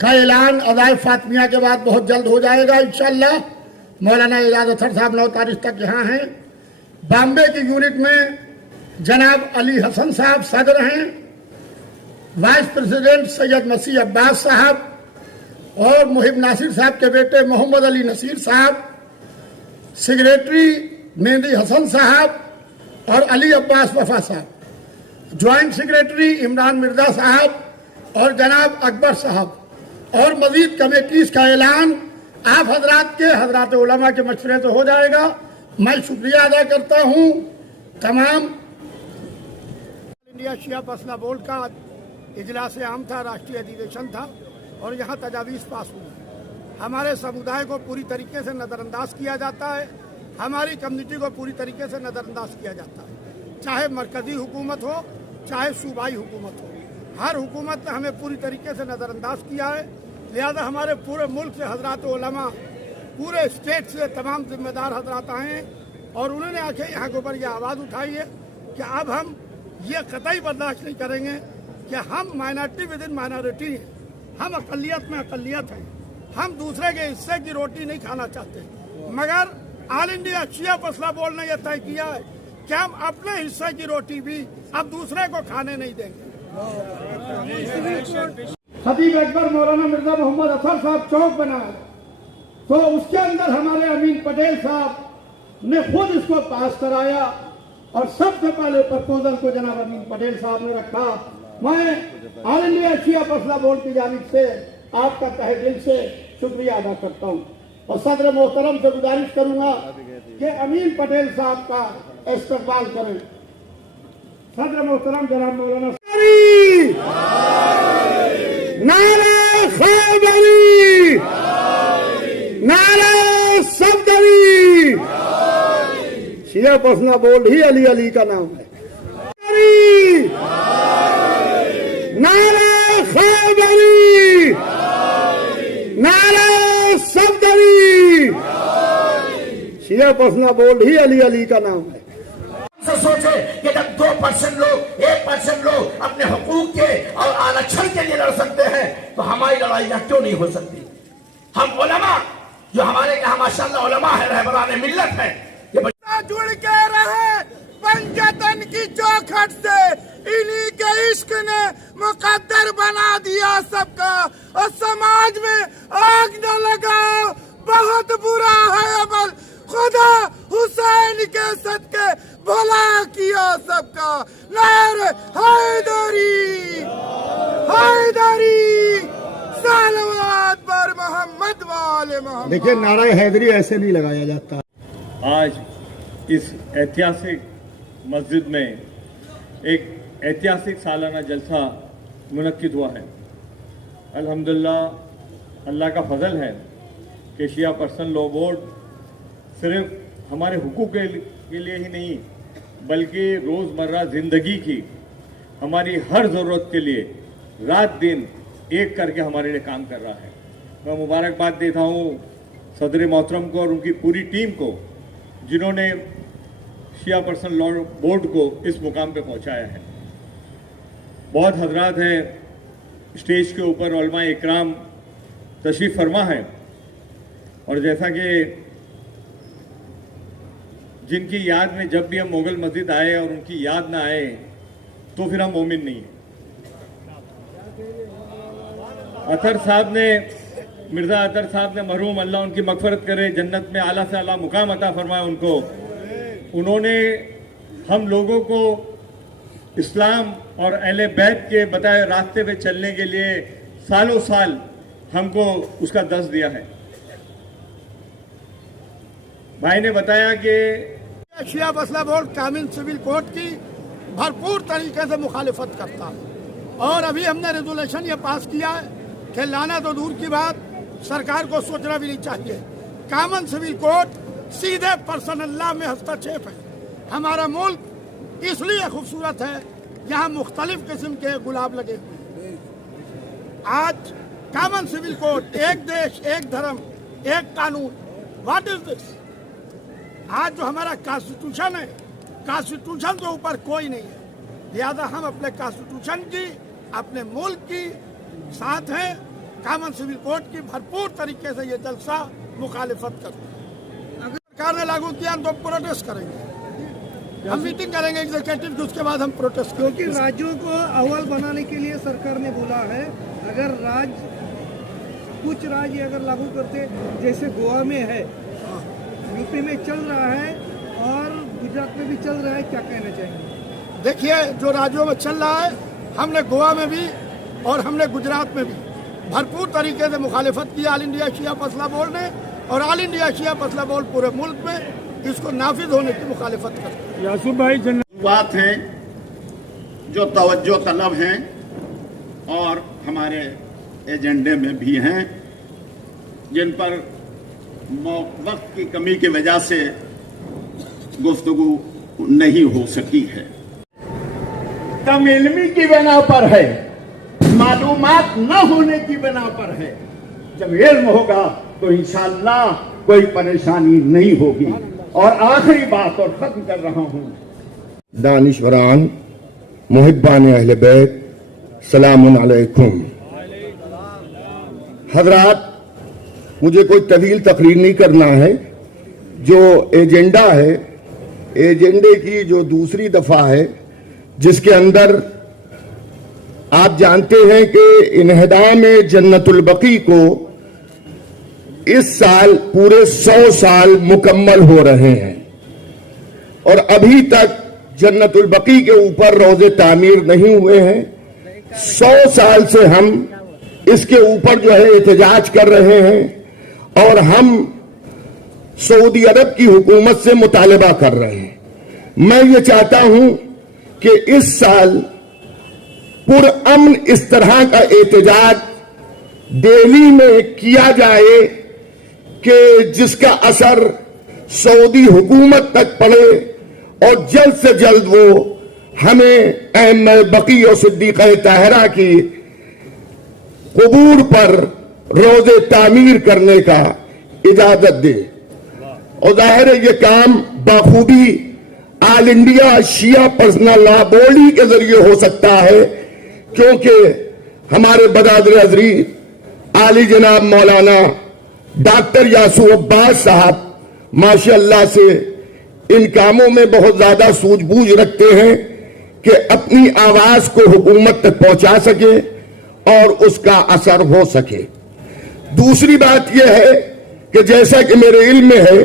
का ऐलान अदाए फातमिया के बाद बहुत जल्द हो जाएगा इंशाअल्लाह। मौलाना एजाज अतर साहब 9 तारीख तक यहाँ हैं। बॉम्बे की यूनिट में जनाब अली हसन साहब सदर हैं, वाइस प्रेसिडेंट सैयद मसीह अब्बास साहब और मुहिब नासिर साहब के बेटे मोहम्मद अली नसीर साहब, सेक्रेटरी मेहंदी हसन साहब और अली अब्बास वफा साहब, ज्वाइंट सेक्रेटरी इमरान मिर्जा साहब और जनाब अकबर साहब, और मजीद कमेटीज का ऐलान आप हजरात के हजरात उलमा के मशवरे से हो जाएगा। मैं शुक्रिया अदा करता हूँ तमाम। इंडिया शिया मसला बोर्ड का इजलास आम था, राष्ट्रीय अधिवेशन था और यहाँ तजावीज़ पास हुई। हमारे समुदाय को पूरी तरीके से नज़रअंदाज किया जाता है, हमारी कम्युनिटी को पूरी तरीके से नज़रअंदाज किया जाता है, चाहे मरकज़ी हुकूमत हो चाहे सूबाई हुकूमत हो। हर हुकूमत ने हमें पूरी तरीके से नज़रअंदाज किया है। लिहाजा हमारे पूरे मुल्क से हजरात उलमा, पूरे स्टेट से तमाम जिम्मेदार हजरात आए हैं और उन्होंने आके यहाँ के ऊपर यह आवाज़ उठाई है कि अब हम ये कतई बर्दाश्त नहीं करेंगे कि हम माइनॉरिटी विद इन माइनॉरिटी हैं, हम अकलियत में अकलियत हैं, हम दूसरे के हिस्से की रोटी नहीं खाना चाहते। मगर ऑल इंडिया शिया मसला बोर्ड ने यह तय किया है कि हम अपने हिस्से की रोटी भी अब दूसरे को खाने नहीं देंगे। खतीब अकबर मौलाना मिर्जा मोहम्मद अतर साहब चौक बनाया तो उसके अंदर हमारे अमीन पटेल साहब ने खुद इसको पास कराया और सबसे पहले प्रपोजल को जनाब अमीन पटेल साहब ने रखा। मैं ऑल इंडिया शिया मसला बोर्ड की जानिब से आपका तहे दिल से शुक्रिया अदा करता हूँ और सदर मोहतरम से गुजारिश करूंगा कि अमीन पटेल साहब का इस्तकबाल करें। सदर मोहतरम जनाब मौलाना नारे खैबरी, नारे सफदरी। शिया मसला बोर्ड ही अली अली का नाम है। नारे खैबरी, नारे सफदरी। शिया मसला बोर्ड ही अली अली का नाम है। सोचे कि जब 2% लोग 1% लोग अपने हुकूक के और आरक्षण के लिए लड़ सकते हैं तो हमारी लड़ाई क्यों नहीं हो सकती। हम उलमा जो हमारे यहाँ माशाअल्लाह उलमा है, रहबरान मिल्लत है, ये जुड़ के रहे पंजतन की चौखट से, इन्हीं के इश्क ने मुकद्दर बना दिया सबका और समाज में आग न लगाओ, बहुत बुरा है अमल, खुदा हुसैन के सदके भला किया सबका। नारे हैदरी, हैदरी, सलवात पर मोहम्मद वाले मोहम्मद। देखिए नारा हैदरी ऐसे नहीं लगाया जाता। आज इस ऐतिहासिक मस्जिद में एक ऐतिहासिक सालाना जलसा मुनक्किद हुआ है। अल्हम्दुलिल्लाह अल्लाह का फजल है कि शिया पर्सनल लॉ बोर्ड सिर्फ हमारे हुकूक के लिए ही नहीं बल्कि रोज़मर्रा ज़िंदगी की हमारी हर ज़रूरत के लिए रात दिन एक करके हमारे लिए काम कर रहा है। मैं मुबारकबाद देता हूँ सदर मोहतरम को और उनकी पूरी टीम को जिन्होंने शिया पर्सनल लॉ बोर्ड को इस मुकाम पे पहुँचाया है। बहुत हजरात हैं स्टेज के ऊपर, उलमा इकराम तशरीफ़ फरमा है और जैसा कि जिनकी याद में जब भी हम मुगल मस्जिद आए और उनकी याद ना आए तो फिर हम मोमिन नहीं हैं। अतर साहब ने, मिर्ज़ा अतर साहब ने, मरहूम अल्लाह उनकी मग़फ़िरत करे, जन्नत में आला से आला मुकाम अता फरमाए उनको। उन्होंने हम लोगों को इस्लाम और अहले बैत के बताए रास्ते पे चलने के लिए सालों साल हमको उसका दर्स दिया है। भाई ने बताया कि शिया मसला बोर्ड कामिल सिविल कोड की भरपूर तरीके से मुखालिफत करता है और अभी हमने रेजोल्यूशन ये पास किया है कि लाना तो दूर की बात, सरकार को सोचना भी नहीं चाहिए। कामन सिविल कोड सीधे पर्सनल लॉ में हस्तक्षेप है। हमारा मुल्क इसलिए खूबसूरत है, यहाँ मुख्तलिफ किस्म के गुलाब लगे हुए हैं। आज कामन सिविल कोड, एक देश एक धर्म एक कानून, व्हाट इज दिस? आज जो हमारा कॉन्स्टिट्यूशन है, कॉन्स्टिट्यूशन के ऊपर कोई नहीं है। लिहाजा हम अपने कॉन्स्टिट्यूशन की, अपने मुल्क की साथ हैं कॉमन सिविल कोड की भरपूर तरीके से ये जलसा मुखालिफत करते हैं। अगर सरकार ने लागू किया तो प्रोटेस्ट करेंगे, हम मीटिंग करेंगे एग्जीक्यूटिव की, उसके बाद हम प्रोटेस्ट करेंगे। क्योंकि राज्यों को अहवाल बनाने के लिए सरकार ने बोला है, अगर कुछ राज्य अगर लागू करते, जैसे गोवा में है, यूपी में चल रहा है और गुजरात में भी चल रहा है, क्या कहना चाहेंगे? देखिए, जो राज्यों में चल रहा है, हमने गोवा में भी और हमने गुजरात में भी भरपूर तरीके से मुखालिफत की ऑल इंडिया शिया फैसला बोर्ड ने, और ऑल इंडिया शिया फैसला बोर्ड पूरे मुल्क में इसको नाफिज होने की मुखालिफत करते हैं। यासूब भाई बात हैं जो तवज्जो तलब हैं और हमारे एजेंडे में भी हैं, जिन पर वक्त की कमी की वजह से गुफ्तगू नहीं हो सकी है। कम इल्मी की बिना पर है, मालूमात न होने की बिना पर है। जब इल्म होगा तो इंशाअल्लाह कोई परेशानी नहीं होगी। और आखिरी बात और खत्म कर रहा हूं, दानिशवरान मुहिब्बान अहले बैत, सलामुन अलैकुम। हजरात, मुझे कोई तवील तकरीर नहीं करना है। जो एजेंडा है, एजेंडे की जो दूसरी दफा है, जिसके अंदर आप जानते हैं कि इन्हिदाम जन्नतुल बकी को इस साल पूरे 100 साल मुकम्मल हो रहे हैं और अभी तक जन्नतुल बकी के ऊपर रोजे तामीर नहीं हुए हैं। 100 साल से हम इसके ऊपर जो है एहतजाज कर रहे हैं और हम सऊदी अरब की हुकूमत से मुतालबा कर रहे हैं। मैं ये चाहता हूं कि इस साल पुरअमन इस तरह का एहतजाज दिल्ली में किया जाए कि जिसका असर सऊदी हुकूमत तक पड़े और जल्द से जल्द वो हमें अहमद बकी और सिद्दीक़ ताहिरा की कबूर पर रोजे तामीर करने का इजाजत दे। और जाहिर है ये काम बाखूबी ऑल इंडिया शिया पर्सनल लॉ बॉडी के जरिए हो सकता है, क्योंकि हमारे बरादर हजरीत आली जनाब मौलाना डॉक्टर यासूब अब्बास साहब माशाअल्लाह से इन कामों में बहुत ज्यादा सूझबूझ रखते हैं कि अपनी आवाज को हुकूमत तक पहुंचा सके और उसका असर हो सके। दूसरी बात यह है कि जैसा कि मेरे इल्म में है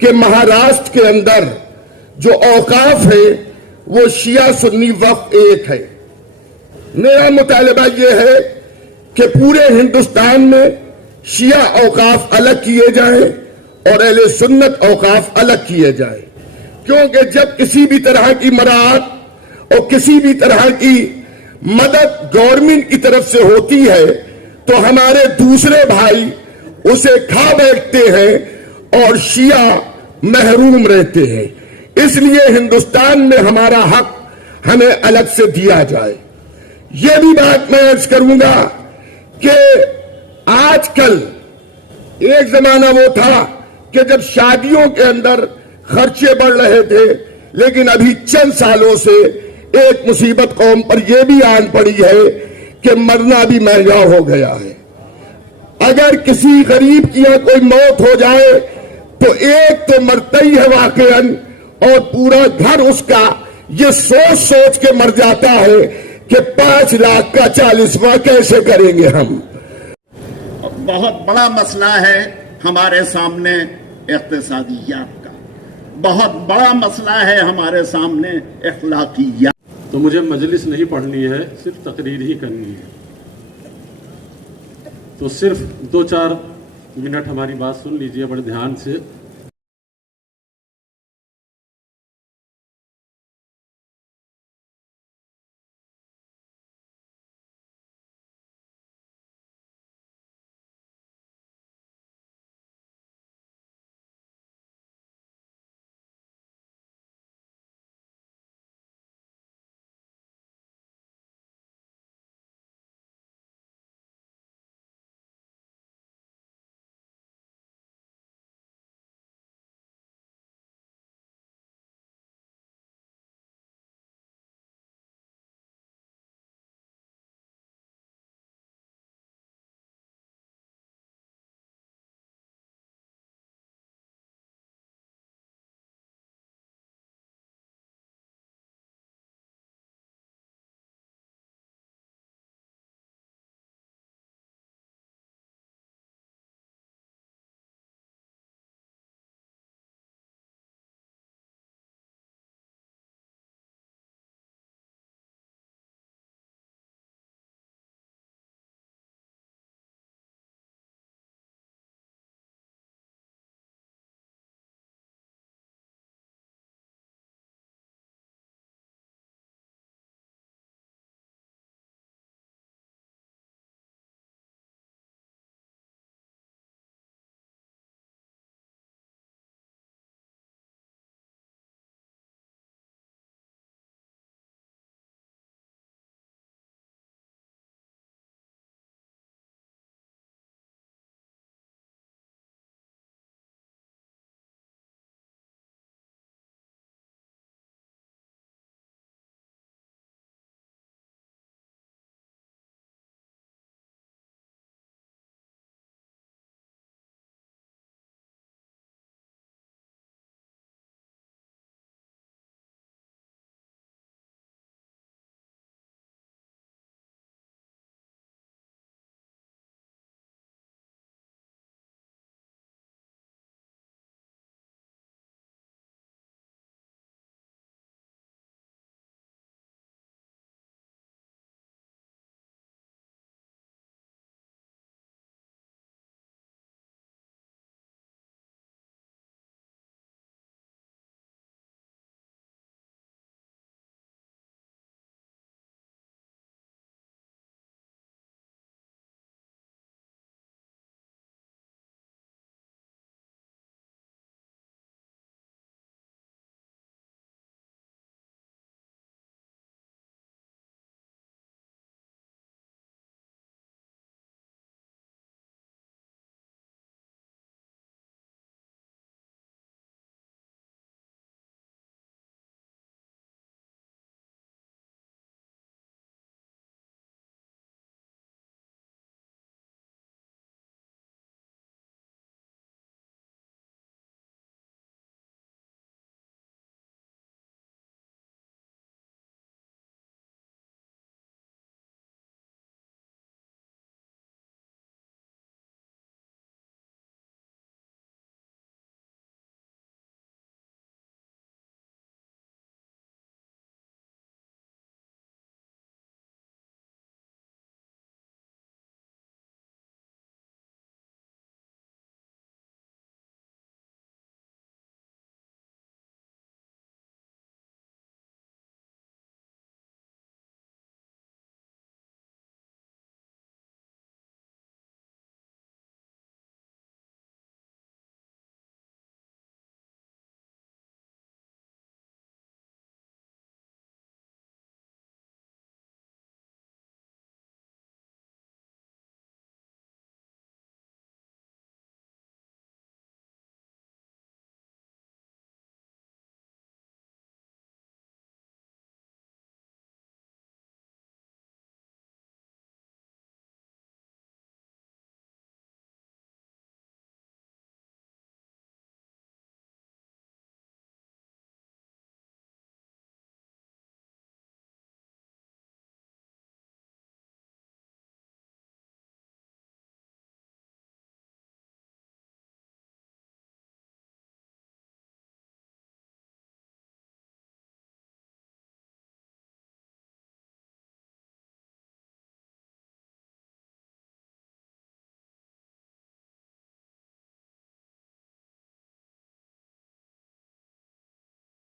कि महाराष्ट्र के अंदर जो औकाफ है वो शिया सुन्नी वक्फ एक है। मेरा मुतालबा यह है कि पूरे हिंदुस्तान में शिया औकाफ अलग किए जाएं और अहले सुन्नत औकाफ अलग किए जाएं, क्योंकि जब किसी भी तरह की मराहत और किसी भी तरह की मदद गवर्नमेंट की तरफ से होती है तो हमारे दूसरे भाई उसे खा बैठते हैं और शिया महरूम रहते हैं। इसलिए हिंदुस्तान में हमारा हक हमें अलग से दिया जाए। यह भी बात मैं अर्ज करूंगा कि आजकल एक जमाना वो था कि जब शादियों के अंदर खर्चे बढ़ रहे थे, लेकिन अभी चंद सालों से एक मुसीबत कौम पर यह भी आन पड़ी है कि मरना भी महंगा हो गया है। अगर किसी गरीब की यहाँ कोई मौत हो जाए तो एक तो मरता ही है वाकईन, और पूरा घर उसका ये सोच सोच के मर जाता है कि 5 लाख का 40वां कैसे करेंगे हम। बहुत बड़ा मसला है हमारे सामने इक़्तिसादियात का, बहुत बड़ा मसला है हमारे सामने अखलाकियात। तो मुझे मजलिस नहीं पढ़नी है, सिर्फ तकरीर ही करनी है। तो सिर्फ 2-4 मिनट हमारी बात सुन लीजिए बड़े ध्यान से।